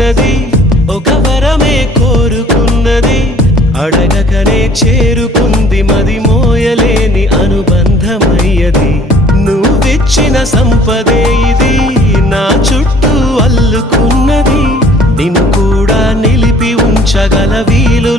తెలిసినది ఒక వరమే కోరుకున్నది అడగకనే చేరుకుంది మది మోయలేని అనుబంధమయ్యది నువ్విచ్చిన సంపదే ఇది నా చుట్టూ అల్లుకున్నది నిన్ను కూడా నిలిపి ఉంచగల వీలు